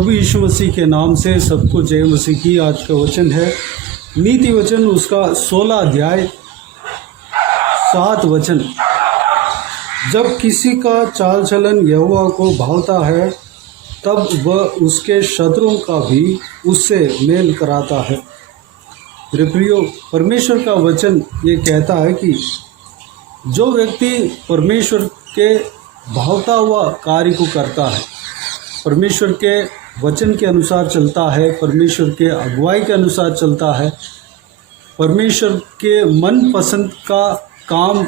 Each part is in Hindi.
प्रभु यीशु मसीह के नाम से सबको जय मसीह की। आज का वचन है नीति वचन उसका 16 अध्याय 7 वचन। जब किसी का चाल चलन यहोवा को भावता है तब वह उसके शत्रुओं का भी उससे मेल कराता है। मेरे प्रियो, परमेश्वर का वचन ये कहता है कि जो व्यक्ति परमेश्वर के भावता हुआ कार्य को करता है, परमेश्वर के वचन के अनुसार चलता है, परमेश्वर के अगुवाई के अनुसार चलता है, परमेश्वर के मन पसंद का काम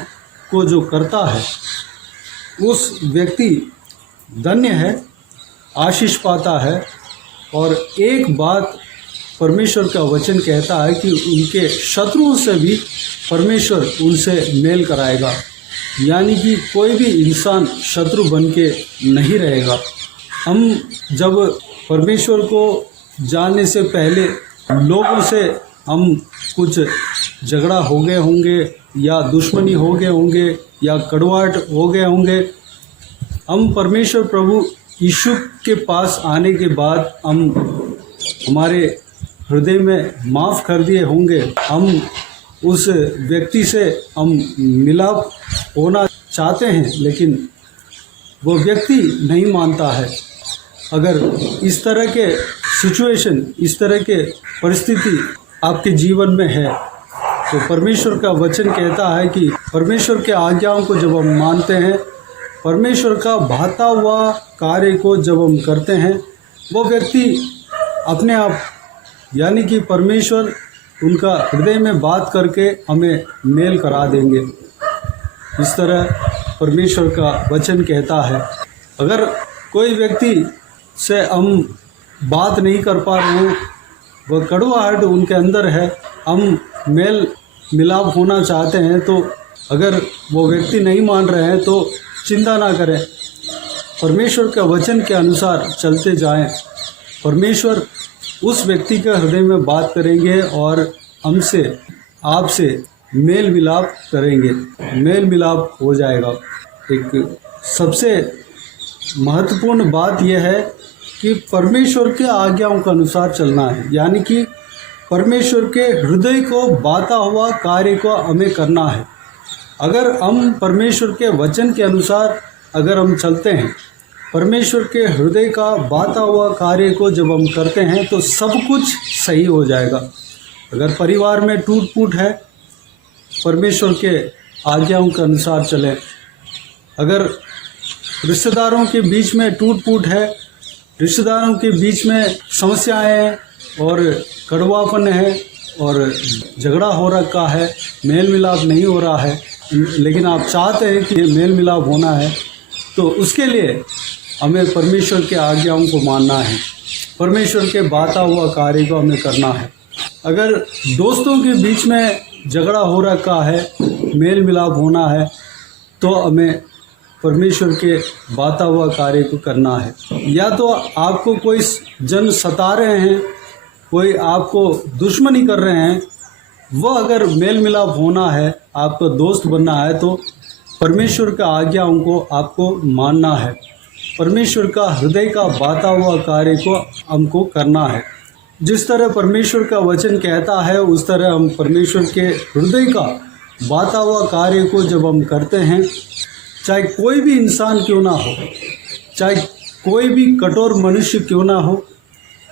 को जो करता है, उस व्यक्ति धन्य है, आशीष पाता है। और एक बात परमेश्वर का वचन कहता है कि उनके शत्रुओं से भी परमेश्वर उनसे मेल कराएगा, यानी कि कोई भी इंसान शत्रु बन के नहीं रहेगा। हम जब परमेश्वर को जानने से पहले लोगों से हम कुछ झगड़ा हो गए होंगे या दुश्मनी हो गए होंगे या कड़वाहट हो गए होंगे, हम परमेश्वर प्रभु यीशु के पास आने के बाद हम हमारे हृदय में माफ़ कर दिए होंगे। हम उस व्यक्ति से हम मिलाप होना चाहते हैं, लेकिन वो व्यक्ति नहीं मानता है। अगर इस तरह के सिचुएशन, इस तरह के परिस्थिति आपके जीवन में है, तो परमेश्वर का वचन कहता है कि परमेश्वर के आज्ञाओं को जब हम मानते हैं, परमेश्वर का भाता हुआ कार्य को जब हम करते हैं, वो व्यक्ति अपने आप, यानी कि परमेश्वर उनका हृदय में बात करके हमें मेल करा देंगे। इस तरह परमेश्वर का वचन कहता है। अगर कोई व्यक्ति से हम बात नहीं कर पा रहे हैं, वह कड़वाहट उनके अंदर है, हम मेल मिलाप होना चाहते हैं, तो अगर वो व्यक्ति नहीं मान रहे हैं तो चिंता ना करें, परमेश्वर के वचन के अनुसार चलते जाएं। परमेश्वर उस व्यक्ति के हृदय में बात करेंगे और हमसे, आपसे मेल मिलाप करेंगे, मेल मिलाप हो जाएगा। एक सबसे महत्वपूर्ण बात यह है कि परमेश्वर के आज्ञाओं के अनुसार चलना है, यानी कि परमेश्वर के हृदय को बाता हुआ कार्य को हमें करना है। अगर हम परमेश्वर के वचन के अनुसार अगर हम चलते हैं, परमेश्वर के हृदय का बाता हुआ कार्य को जब हम करते हैं, तो सब कुछ सही हो जाएगा। अगर परिवार में टूट फूट है, परमेश्वर के आज्ञाओं के अनुसार चलें। अगर रिश्तेदारों के बीच में टूट फूट है, रिश्तेदारों के बीच में समस्याएं हैं और कड़वापन है और झगड़ा हो रखा है, मेल मिलाप नहीं हो रहा है, लेकिन आप चाहते हैं कि मेल मिलाप होना है, तो उसके लिए हमें परमेश्वर के आज्ञाओं को मानना है, परमेश्वर के बाता हुआ कार्य को हमें करना है। अगर दोस्तों के बीच में झगड़ा हो रखा है, मेल मिलाप होना है, तो हमें परमेश्वर के बाता हुआ कार्य को करना है। या तो आपको कोई जन सता रहे हैं, कोई आपको दुश्मनी कर रहे हैं, वह अगर मेल मिलाप होना है, आपको दोस्त बनना है, तो परमेश्वर का आज्ञाओं को आपको मानना है, परमेश्वर का हृदय का बाता हुआ कार्य को हमको करना है। जिस तरह परमेश्वर का वचन कहता है, उस तरह हम परमेश्वर के हृदय का बाता हुआ कार्य को जब हम करते हैं, चाहे कोई भी इंसान क्यों ना हो, चाहे कोई भी कठोर मनुष्य क्यों ना हो,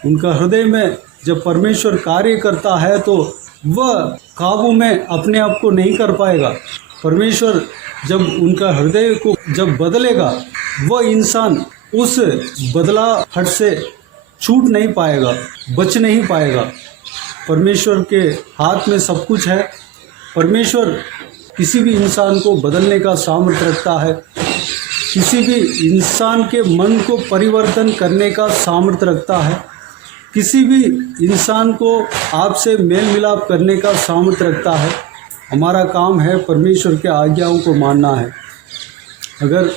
उनका हृदय में जब परमेश्वर कार्य करता है तो वह काबू में अपने आप को नहीं कर पाएगा। परमेश्वर जब उनका हृदय को जब बदलेगा, वह इंसान उस बदलाहट से छूट नहीं पाएगा, बच नहीं पाएगा। परमेश्वर के हाथ में सब कुछ है। परमेश्वर किसी भी इंसान को बदलने का सामर्थ्य रखता है, किसी भी इंसान के मन को परिवर्तन करने का सामर्थ्य रखता है, किसी भी इंसान को आपसे मेल मिलाप करने का सामर्थ्य रखता है। हमारा काम है परमेश्वर के आज्ञाओं को मानना है। अगर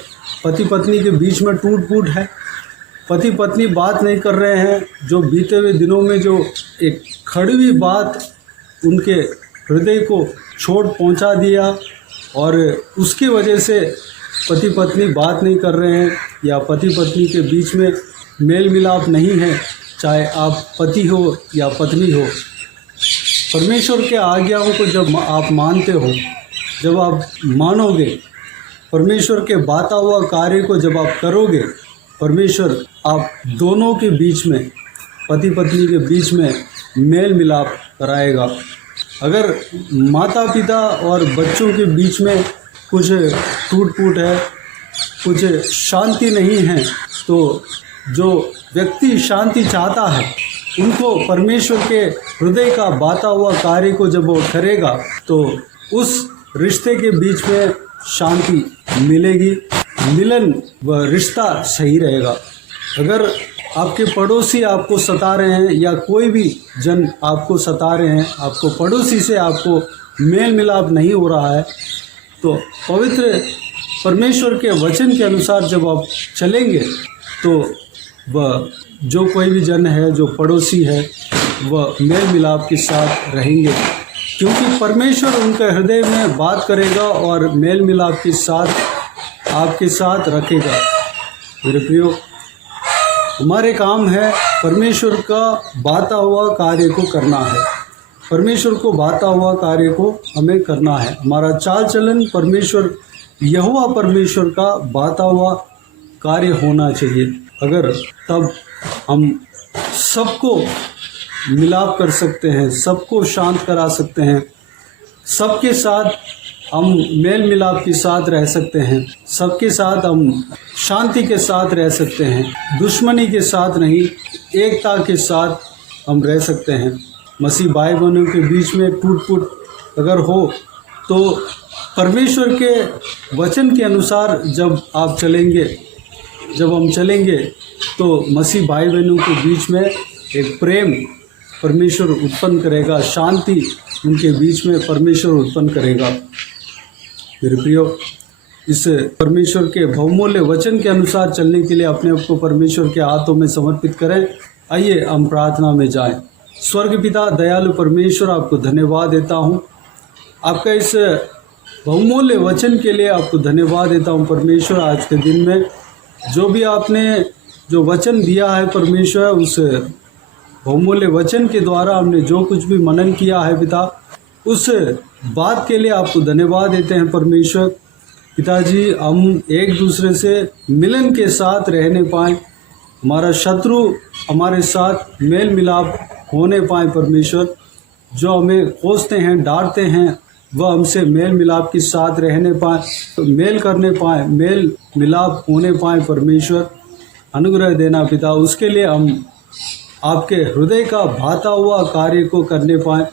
पति पत्नी के बीच में टूट फूट है, पति पत्नी बात नहीं कर रहे हैं, जो बीते हुए दिनों में जो एक कड़वी बात उनके हृदय को चोट पहुंचा दिया और उसकी वजह से पति पत्नी बात नहीं कर रहे हैं, या पति पत्नी के बीच में मेल मिलाप नहीं है, चाहे आप पति हो या पत्नी हो, परमेश्वर के आज्ञाओं को जब आप मानते हो, जब आप मानोगे, परमेश्वर के बाता हुआ कार्य को जब आप करोगे, परमेश्वर आप दोनों के बीच में, पति पत्नी के बीच में मेल मिलाप कराएगा। अगर माता पिता और बच्चों के बीच में कुछ टूट फूट है, कुछ शांति नहीं है, तो जो व्यक्ति शांति चाहता है उनको परमेश्वर के हृदय का बाता हुआ कार्य को जब वो करेगा तो उस रिश्ते के बीच में शांति मिलेगी, मिलन व रिश्ता सही रहेगा। अगर आपके पड़ोसी आपको सता रहे हैं या कोई भी जन आपको सता रहे हैं, आपको पड़ोसी से आपको मेल मिलाप नहीं हो रहा है, तो पवित्र परमेश्वर के वचन के अनुसार जब आप चलेंगे तो वह जो कोई भी जन है, जो पड़ोसी है, वह मेल मिलाप के साथ रहेंगे, क्योंकि परमेश्वर उनके हृदय में बात करेगा और मेल मिलाप के साथ आपके साथ रखेगा। मेरे प्रियो, हमारे काम है परमेश्वर का बाता हुआ कार्य को करना है, परमेश्वर को बाता हुआ कार्य को हमें करना है। हमारा चाल चलन परमेश्वर, यहोवा परमेश्वर का बाता हुआ कार्य होना चाहिए। अगर तब हम सबको मिलाप कर सकते हैं, सबको शांत करा सकते हैं, सबके साथ हम मेल मिलाप के साथ रह सकते हैं, सबके साथ हम शांति के साथ रह सकते हैं, दुश्मनी के साथ नहीं, एकता के साथ हम रह सकते हैं। मसीह भाई बहनों के बीच में टूट फूट अगर हो तो परमेश्वर के वचन के अनुसार जब आप चलेंगे, जब हम चलेंगे तो मसीह भाई बहनों के बीच में एक प्रेम परमेश्वर उत्पन्न करेगा, शांति उनके बीच में परमेश्वर उत्पन्न करेगा। मेरे प्रियो, इस परमेश्वर के बहुमूल्य वचन के अनुसार चलने के लिए अपने आप को परमेश्वर के हाथों में समर्पित करें। आइए हम प्रार्थना में जाएं। स्वर्ग पिता दयालु परमेश्वर, आपको धन्यवाद देता हूँ, आपका इस बहुमूल्य वचन के लिए आपको धन्यवाद देता हूँ परमेश्वर। आज के दिन में जो भी आपने जो वचन दिया है परमेश्वर, उस बहुमूल्य वचन के द्वारा हमने जो कुछ भी मनन किया है पिता, उस बात के लिए आपको धन्यवाद देते हैं परमेश्वर। पिताजी, हम एक दूसरे से मिलन के साथ रहने पाएँ, हमारा शत्रु हमारे साथ मेल मिलाप होने पाए परमेश्वर। जो हमें कोसते हैं, डांटते हैं, वह हमसे मेल मिलाप के साथ रहने पाए, मेल करने पाए, मेल मिलाप होने पाए परमेश्वर। अनुग्रह देना पिता, उसके लिए हम आपके हृदय का भाता हुआ कार्य को करने पाए,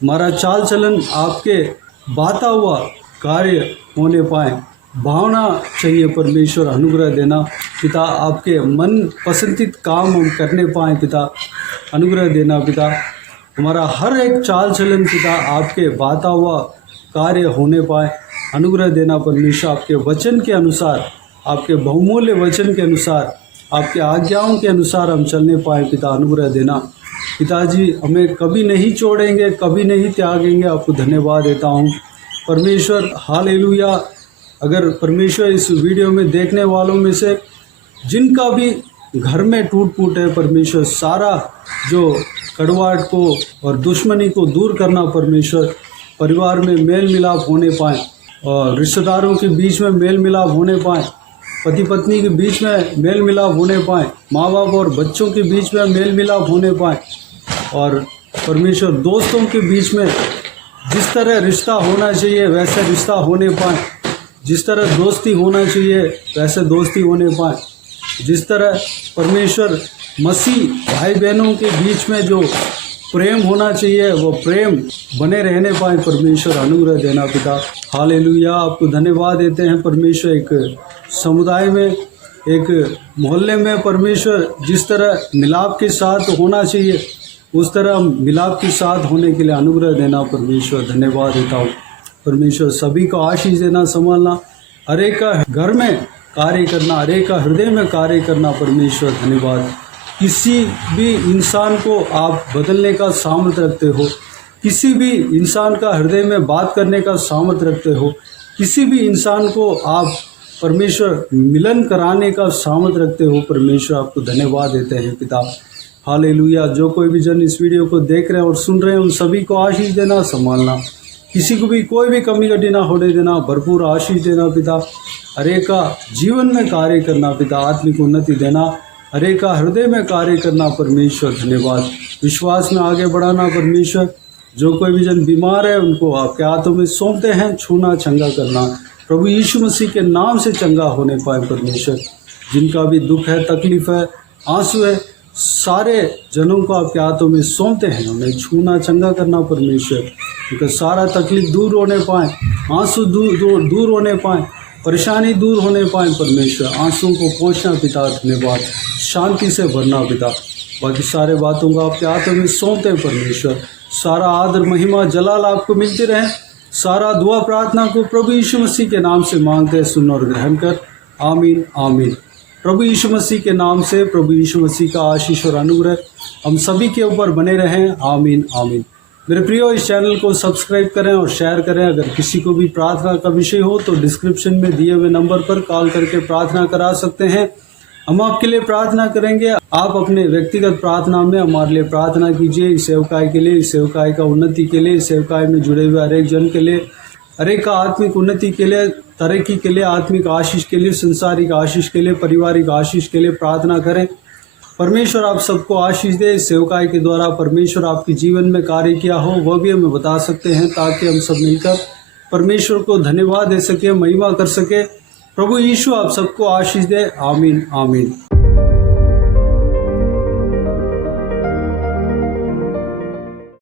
हमारा चाल चलन आपके भाता हुआ कार्य होने पाए, भावना चाहिए परमेश्वर। अनुग्रह देना पिता, आपके मन पसंदीद काम हम करने पाए पिता, अनुग्रह देना पिता। हमारा हर एक चाल चलन पिता आपके भाता हुआ कार्य होने पाए, अनुग्रह देना परमेश्वर। आपके वचन के अनुसार, आपके बहुमूल्य वचन के अनुसार, आपके आज्ञाओं के अनुसार हम चलने पाए पिता, अनुग्रह देना। पिताजी, हमें कभी नहीं छोड़ेंगे, कभी नहीं त्यागेंगे, आपको धन्यवाद देता हूँ परमेश्वर। हालेलुया। अगर परमेश्वर इस वीडियो में देखने वालों में से जिनका भी घर में टूट फूट है परमेश्वर, सारा जो कड़वाहट को और दुश्मनी को दूर करना परमेश्वर, परिवार में मेल मिलाप होने पाए और रिश्तेदारों के बीच में मेल मिलाप होने पाए, पति पत्नी के बीच में मेल मिलाप होने पाए, माँ बाप और बच्चों के बीच में मेल मिलाप होने पाए, और परमेश्वर दोस्तों के बीच में जिस तरह रिश्ता होना चाहिए वैसे रिश्ता होने पाए, जिस तरह दोस्ती होना चाहिए वैसे दोस्ती होने पाए, जिस तरह परमेश्वर मसीह भाई बहनों के बीच में जो प्रेम होना चाहिए वो प्रेम बने रहने पाए परमेश्वर। अनुग्रह देना पिता। हालेलुया। आपको धन्यवाद देते हैं परमेश्वर। एक समुदाय में, एक मोहल्ले में परमेश्वर जिस तरह मिलाप के साथ होना चाहिए उस तरह मिलाप के साथ होने के लिए अनुग्रह देना परमेश्वर। धन्यवाद देता हूँ परमेश्वर। सभी को आशीष देना, संभालना, हर एक का घर में कार्य करना, हर एक का हृदय में कार्य करना परमेश्वर। धन्यवाद। किसी भी इंसान को आप बदलने का सामर्थ्य रखते हो, किसी भी इंसान का हृदय में बात करने का सामर्थ्य रखते हो, किसी भी इंसान को आप परमेश्वर मिलन कराने का सामर्थ्य रखते हो। परमेश्वर आपको धन्यवाद देते हैं पिता। हालेलुया। जो कोई भी जन इस वीडियो को देख रहे हैं और सुन रहे हैं, उन सभी को आशीष देना, संभालना, किसी को भी कोई भी कमी घटी ना होने देना, भरपूर आशीष देना पिता। हरे का जीवन में कार्य करना पिता, आत्मिक उन्नति देना, हरे का हृदय में कार्य करना परमेश्वर। धन्यवाद। विश्वास में आगे बढ़ाना परमेश्वर। जो कोई भी जन बीमार है उनको आपके हाथों में सौंपते हैं, छूना, चंगा करना प्रभु यीशु मसीह के नाम से चंगा होने पाए परमेश्वर। जिनका भी दुख है, तकलीफ है, आंसू है, सारे जनों को आपके हाथों में सौंपते हैं, उन्हें छूना, चंगा करना परमेश्वर। उनका सारा तकलीफ दूर होने पाए, आंसू दूर होने पाए, परेशानी दूर होने पाए परमेश्वर। आंसुओं को पहुँचना पिता, धन्यवाद। शांति से भरना पिता। बाकी सारे बातों को आपके हाथों में सौंपते हैं परमेश्वर। सारा आदर, महिमा, जलाल आपको मिलते रहे। सारा दुआ प्रार्थना को प्रभु यीशु मसीह के नाम से मांगते हैं, सुन और ग्रहण कर। आमीन आमीन। प्रभु यीशु मसीह के नाम से प्रभु यीशु मसीह का आशीष और अनुग्रह हम सभी के ऊपर बने रहें। आमीन आमीन। मेरे प्रियो, इस चैनल को सब्सक्राइब करें और शेयर करें। अगर किसी को भी प्रार्थना का विषय हो तो डिस्क्रिप्शन में दिए हुए नंबर पर कॉल करके प्रार्थना करा सकते हैं। हम आपके लिए प्रार्थना करेंगे। आप अपने व्यक्तिगत प्रार्थना में हमारे लिए प्रार्थना कीजिए। इस सेवकाई के लिए, इस सेवकाई का उन्नति के लिए, इस सेवकाई में जुड़े हुए हर एक जन के लिए, हर एक का आत्मिक उन्नति के लिए, तरक्की के लिए, आत्मिक आशीष के लिए, संसारिक आशीष के लिए, पारिवारिक आशीष के लिए प्रार्थना करें। परमेश्वर आप सबको आशीष दे। इस सेवकाई के द्वारा परमेश्वर आपके जीवन में कार्य किया हो वह भी हमें बता सकते हैं, ताकि हम सब मिलकर परमेश्वर को धन्यवाद दे सके, महिमा कर सके। प्रभु यीशु आप सबको आशीष दे। आमीन आमीन।